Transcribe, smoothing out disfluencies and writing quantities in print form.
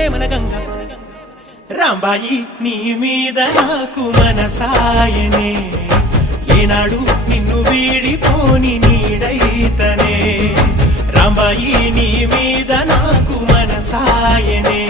ప్రేమల గంగ రాంబాయి నీ మీద నాకు మనసాయనే ఏనాడు నిన్ను వీడిపోని నీడైతనే రాంబాయి నీ మీద నాకు మనసాయనే